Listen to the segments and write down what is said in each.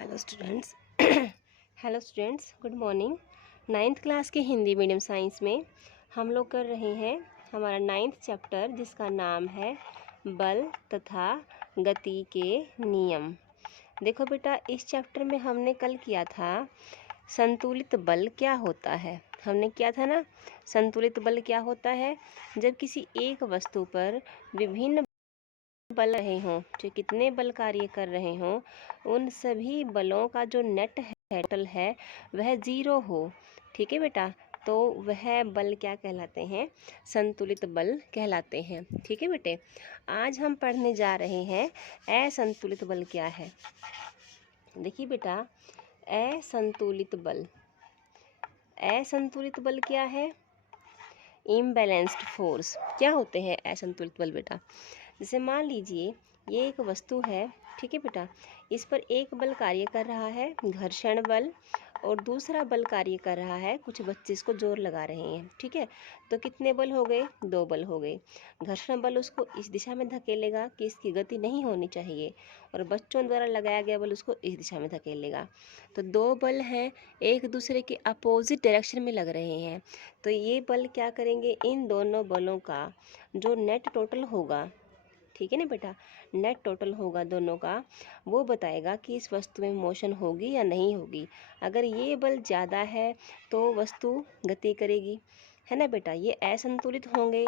Hello students hello students, good morning. Ninth class के Hindi medium science में हम लोग कर रहे हैं हमारा नाइन्थ चैप्टर, जिसका नाम है बल तथा गति के नियम। देखो बेटा, इस चैप्टर में हमने कल किया था संतुलित बल क्या होता है। हमने किया था ना, संतुलित बल क्या होता है, जब किसी एक वस्तु पर विभिन्न बल रहे हों, जो कितने बल कार्य कर रहे हों, उन सभी बलों का जो नेट है, टोटल है, वह ज़ीरो हो। ठीक है बेटा, तो वह बल क्या कहलाते हैं? संतुलित बल कहलाते हैं। ठीक है बेटे, आज हम पढ़ने जा रहे हैं असंतुलित बल क्या है। देखिए बेटा, असंतुलित बल, असंतुलित बल क्या है? Imbalanced force. क्या होते हैं असंतुलित बल बेटा? जैसे मान लीजिए ये एक वस्तु है, ठीक है बेटा, इस पर एक बल कार्य कर रहा है, घर्षण बल, और दूसरा बल कार्य कर रहा है, कुछ बच्चे इसको जोर लगा रहे हैं। ठीक है, तो कितने बल हो गए? दो बल हो गए। घर्षण बल उसको इस दिशा में धकेलेगा कि इसकी गति नहीं होनी चाहिए, और बच्चों द्वारा लगाया गया बल उसको इस दिशा में धकेलेगा। तो दो बल हैं, एक दूसरे के अपोजिट डायरेक्शन में लग रहे हैं। तो ये बल क्या करेंगे? इन दोनों बलों का जो नेट टोटल होगा, ठीक है ना बेटा, नेट टोटल होगा दोनों का, वो बताएगा कि इस वस्तु में मोशन होगी या नहीं होगी। अगर ये बल ज़्यादा है तो वस्तु गति करेगी, है ना बेटा। ये असंतुलित होंगे,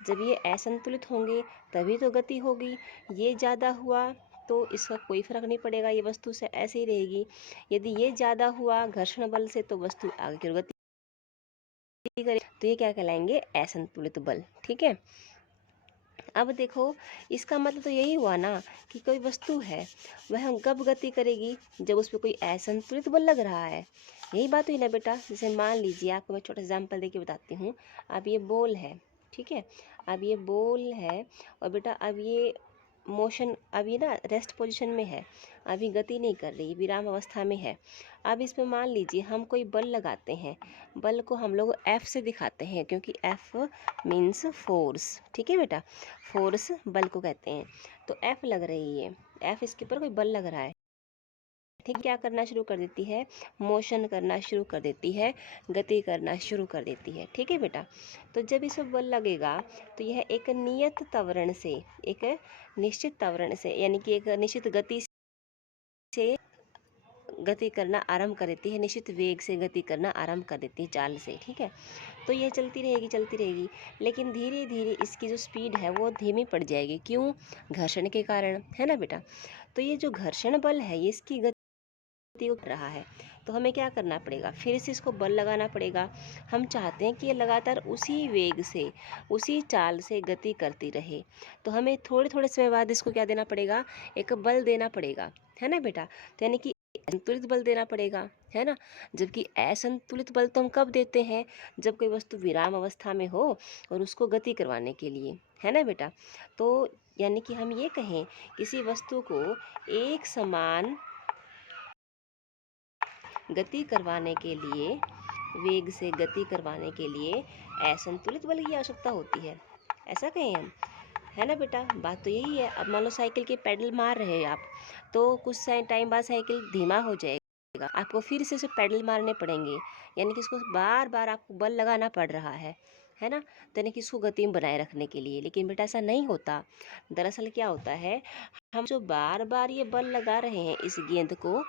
जब ये असंतुलित होंगे तभी तो गति होगी। ये ज़्यादा हुआ तो इसका कोई फर्क नहीं पड़ेगा, ये वस्तु से ऐसे ही रहेगी। यदि ये ज़्यादा हुआ घर्षण बल से, तो वस्तु आगे की ओर गति करे। तो ये क्या कहलाएंगे? असंतुलित बल। ठीक है, अब देखो, इसका मतलब तो यही हुआ ना कि कोई वस्तु है, वह कब गति करेगी? जब उस पर कोई असंतुलित बल लग रहा है। यही बात हुई ना बेटा। जैसे मान लीजिए, आपको मैं छोटा एग्जाम्पल देके बताती हूँ। अब ये बॉल है, ठीक है, अब ये बॉल है, और बेटा अब ये मोशन, अब ये ना रेस्ट पोजीशन में है, अभी गति नहीं कर रही, विराम अवस्था में है। अब इसमें मान लीजिए हम कोई बल लगाते हैं, बल को हम लोग F से दिखाते हैं, क्योंकि F मीन्स फोर्स। ठीक है बेटा, फोर्स बल को कहते हैं। तो F लग रही है, F इसके ऊपर कोई बल लग रहा है, ठीक, क्या करना शुरू कर देती है? मोशन करना शुरू कर देती है, गति करना शुरू कर देती है। ठीक है बेटा, तो जब इस पर बल लगेगा तो यह एक नियत त्वरण से, एक निश्चित त्वरण से, यानी कि एक निश्चित गति से गति करना आरंभ कर देती है, निश्चित वेग से गति करना आरंभ कर देती है, चाल से। ठीक है, तो यह चलती रहेगी चलती रहेगी, लेकिन धीरे धीरे इसकी जो स्पीड है वो धीमी पड़ जाएगी। क्यों? घर्षण के कारण, है ना बेटा। तो ये जो घर्षण बल है, ये इसकी गति को कर रहा है। तो हमें क्या करना पड़ेगा? फिर से इसको बल लगाना पड़ेगा। हम चाहते हैं कि ये लगातार उसी वेग से, उसी चाल से गति करती रहे। तो हमें थोड़े थोड़े समय बाद इसको क्या देना पड़ेगा? एक बल देना पड़ेगा, है ना बेटा। तो यानी कि संतुलित बल देना पड़ेगा, है ना। जबकि असंतुलित बल तो हम कब देते हैं? जब कोई वस्तु विराम अवस्था में हो और उसको गति करवाने के लिए, है ना बेटा। तो यानी कि हम ये कहें, किसी वस्तु को एक समान गति करवाने के लिए, वेग से गति करवाने के लिए असंतुलित बल की आवश्यकता होती है, ऐसा कहें हम, है ना बेटा। बात तो यही है। अब मान लो साइकिल के पेडल मार रहे हैं आप, तो कुछ टाइम बाद साइकिल धीमा हो जाएगा, आपको फिर से उसे पेडल मारने पड़ेंगे, यानी कि इसको बार बार आपको बल लगाना पड़ रहा है ना। तो यानी कि इसको गति में बनाए रखने के लिए। लेकिन बेटा ऐसा नहीं होता। दरअसल क्या होता है, हम जो बार बार ये बल लगा रहे हैं इस गेंद को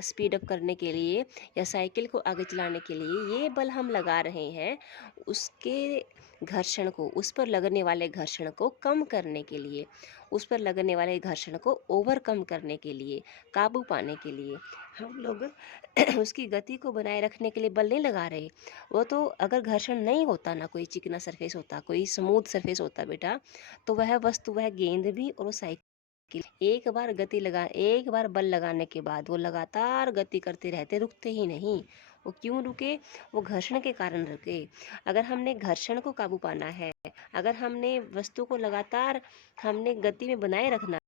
स्पीड अप करने के लिए या साइकिल को आगे चलाने के लिए, ये बल हम लगा रहे हैं उसके घर्षण को, उस पर लगने वाले घर्षण को कम करने के लिए, उस पर लगने वाले घर्षण को ओवरकम करने के लिए, काबू पाने के लिए हम लोग उसकी गति को बनाए रखने के लिए बल नहीं लगा रहे। वो तो अगर घर्षण नहीं होता ना, कोई चिकना सरफेस होता, कोई स्मूथ सरफेस होता बेटा, तो वह वस्तु, वह गेंद भी और वो साइकिल, एक बार बल लगाने के बाद वो लगातार गति करते रहते, रुकते ही नहीं। वो क्यों रुके? वो घर्षण के कारण रुके। अगर हमने घर्षण को काबू पाना है, अगर हमने वस्तु को लगातार हमने गति में बनाए रखना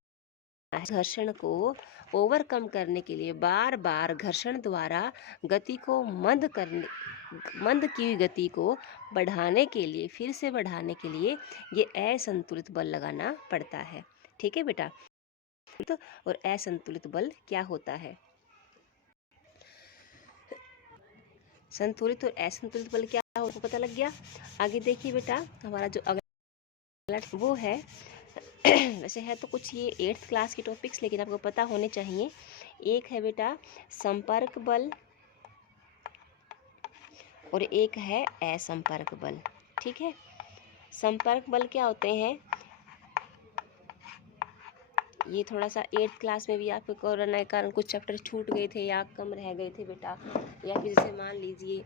है, घर्षण को ओवरकम करने के लिए बार बार घर्षण द्वारा गति को मंद की हुई गति को बढ़ाने के लिए, फिर से बढ़ाने के लिए ये असंतुलित बल लगाना पड़ता है। ठीक है बेटा। तो और असंतुलित बल क्या होता है? संतुलित और असंतुलित बल क्या हो तो पता लग गया। आगे देखिए बेटा, हमारा जो अगला वो है वैसे है तो कुछ ये 8th क्लास के टॉपिक्स, लेकिन आपको पता होने चाहिए। एक है बेटा संपर्क बल और एक है असंपर्क बल। ठीक है, संपर्क बल क्या होते हैं, ये थोड़ा सा 8th क्लास में भी आपके कोरोना के कारण कुछ चैप्टर छूट गए थे या कम रह गए थे बेटा, या फिर जैसे मान लीजिए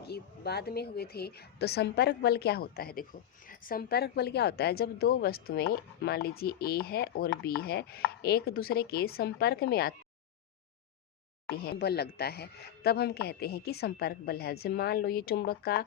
कि बाद में हुए थे। तो संपर्क बल क्या होता है, देखो संपर्क बल क्या होता है, जब दो वस्तुएं मान लीजिए ए है और बी है, एक दूसरे के संपर्क में आती हैं, बल लगता है, तब हम कहते हैं कि संपर्क बल है। जैसे मान लो ये चुंबक का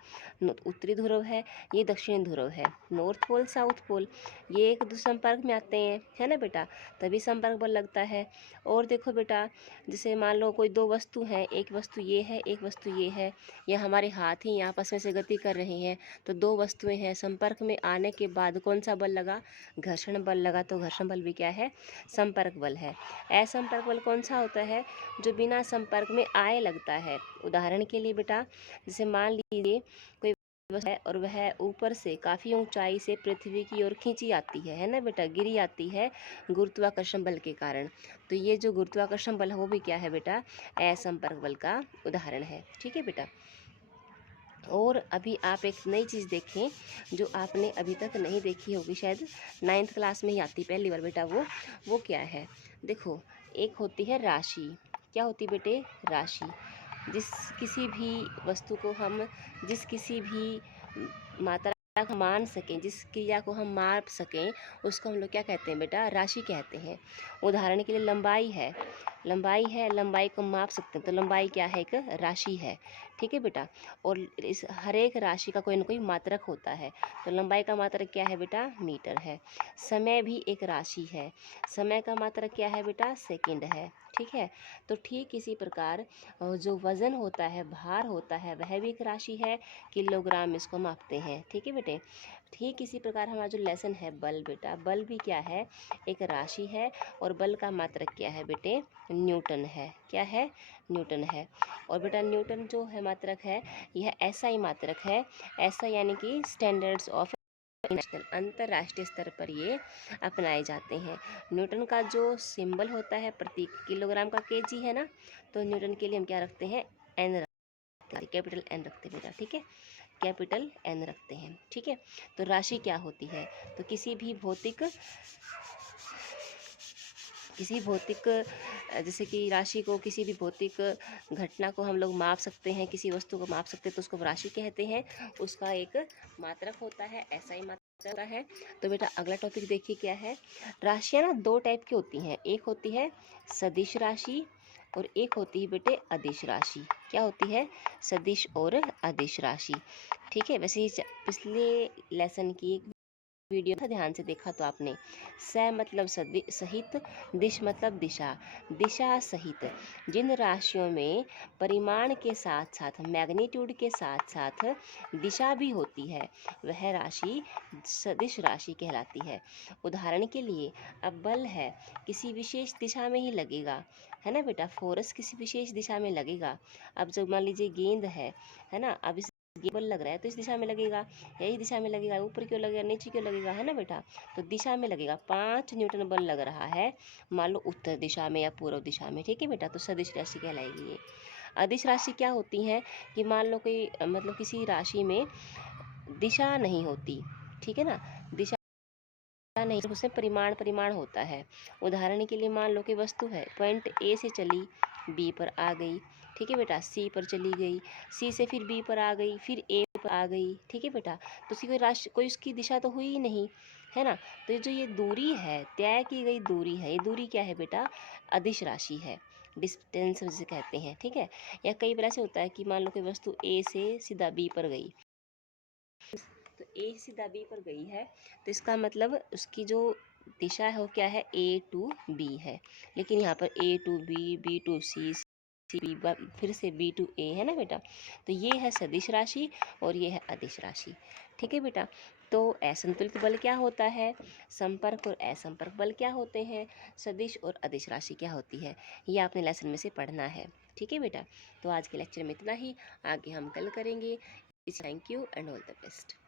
उत्तरी ध्रुव है, ये दक्षिणी ध्रुव है, नॉर्थ पोल साउथ पोल, ये एक दूसरे संपर्क में आते हैं, है ना बेटा, तभी संपर्क बल लगता है। और देखो बेटा, जैसे मान लो कोई दो वस्तु हैं, एक वस्तु ये है एक वस्तु ये है, या हमारे हाथ ही आपस में से गति कर रहे हैं, तो दो वस्तुएं हैं, संपर्क में आने के बाद कौन सा बल लगा, घर्षण बल लगा, तो घर्षण बल भी क्या है, संपर्क बल है। असंपर्क बल कौन सा होता है, जो बिना संपर्क में आए लगता है। उदाहरण के लिए बेटा, जैसे मान लीजिए कोई वस्तु है और वह ऊपर से काफ़ी ऊंचाई से पृथ्वी की ओर खींची आती है ना बेटा, गिरी आती है गुरुत्वाकर्षण बल के कारण। तो ये जो गुरुत्वाकर्षण बल है वो भी क्या है बेटा, असंपर्क बल का उदाहरण है। ठीक है बेटा, और अभी आप एक नई चीज़ देखें जो आपने अभी तक नहीं देखी होगी, शायद 9th क्लास में ही आती पहली बार बेटा, वो क्या है, देखो एक होती है राशि। क्या होती बेटे, राशि। जिस किसी भी वस्तु को हम जिस किसी भी मात्रा को मान सकें, जिस क्रिया को हम माप सकें, उसको हम लोग क्या कहते हैं बेटा, राशि कहते हैं। उदाहरण के लिए लंबाई है, लंबाई को माप सकते हैं, तो लंबाई क्या है, एक राशि है। ठीक है बेटा, और इस हर एक राशि का कोई ना कोई मात्रक होता है, तो लंबाई का मात्रक क्या है बेटा, मीटर है। समय भी एक राशि है, समय का मात्रक क्या है बेटा, सेकंड है। ठीक है, तो ठीक इसी प्रकार जो वज़न होता है, भार होता है, वह भी एक राशि है, किलोग्राम इसको मापते हैं। ठीक है बेटे, ठीक इसी प्रकार हमारा जो लेसन है बल बेटा, बल भी क्या है, एक राशि है, और बल का मात्रक क्या है बेटे, न्यूटन है। क्या है, न्यूटन है। और बेटा न्यूटन जो है मात्रक है, यह एसआई मात्रक है। ऐसा यानी कि स्टैंडर्ड्स ऑफ इंटरनेशनल, अंतर्राष्ट्रीय स्तर पर ये अपनाए जाते हैं। न्यूटन का जो सिंबल होता है प्रति किलोग्राम का केजी है ना, तो न्यूटन के लिए हम क्या रखते हैं, एन रखते हैं, कैपिटल एन रखते हैं बेटा। ठीक है, कैपिटल एन रखते हैं। ठीक है, तो राशि क्या होती है, तो किसी भौतिक जैसे कि राशि को, किसी भी भौतिक घटना को हम लोग माप सकते हैं, किसी वस्तु को माप सकते हैं, तो उसको राशि कहते हैं। उसका एक मात्रक होता है, ऐसा ही मात्रक होता है। तो बेटा अगला टॉपिक देखिए क्या है, राशियाँ ना दो टाइप की होती हैं, एक होती है सदिश राशि और एक होती है बेटे अदिश राशि। क्या होती है, सदिश और अदिश राशि। ठीक है, वैसे पिछले लेसन की एक वीडियो था, ध्यान से देखा तो आपने, स मतलब सहित, दिश मतलब दिशा, दिशा सहित जिन राशियों में परिमाण के साथ साथ, मैग्नीट्यूड के साथ साथ दिशा भी होती है, वह राशि सदिश राशि कहलाती है। उदाहरण के लिए, अब बल है, किसी विशेष दिशा में ही लगेगा, है ना बेटा, फोर्स किसी विशेष दिशा में लगेगा। अब जब मान लीजिए गेंद है ना, अब इस बल लग रहा है तो इस दिशा में लगेगा, यही दिशा में लगेगा, ऊपर क्यों लगेगा, नीचे क्यों लगेगा, है ना बेटा, तो दिशा में लगेगा। 5 न्यूटन बल लग रहा है मान लो उत्तर दिशा में या पूर्व दिशा में। ठीक है बेटा, तो सदिश राशि कहलाएगी ये। अदिश राशि क्या होती है, कि मान लो कोई मतलब किसी राशि में दिशा नहीं होती, ठीक है ना, दिशा नहीं, उसमें परिमाण होता है। उदाहरण के लिए मान लो कि वस्तु है, पॉइंट ए से चली बी पर आ गई, ठीक है बेटा, सी पर चली गई, सी से फिर बी पर आ गई, फिर ए पर आ गई। ठीक है बेटा, तो उसकी कोई उसकी दिशा तो हुई ही नहीं, है ना। तो जो ये दूरी है, तय की गई दूरी है, ये दूरी क्या है बेटा, अदिश राशि है, डिस्टेंस जिसे कहते हैं। ठीक है, या कई बार ऐसे होता है कि मान लो कि वस्तु ए से सीधा बी पर गई, तो ए सीधा बी पर गई है, तो इसका मतलब उसकी जो दिशा है वो क्या है, ए टू बी है। लेकिन यहाँ पर A to B, B to C, C B, फिर से बी टू ए, है ना बेटा। तो ये है सदिश राशि और ये है अदिश राशि। ठीक है बेटा, तो असंतुलित बल क्या होता है, संपर्क और असंपर्क बल क्या होते हैं, सदिश और अदिश राशि क्या होती है, ये आपने लेसन में से पढ़ना है। ठीक है बेटा, तो आज के लेक्चर में इतना ही, आगे हम कल करेंगे। Thank you and all the best.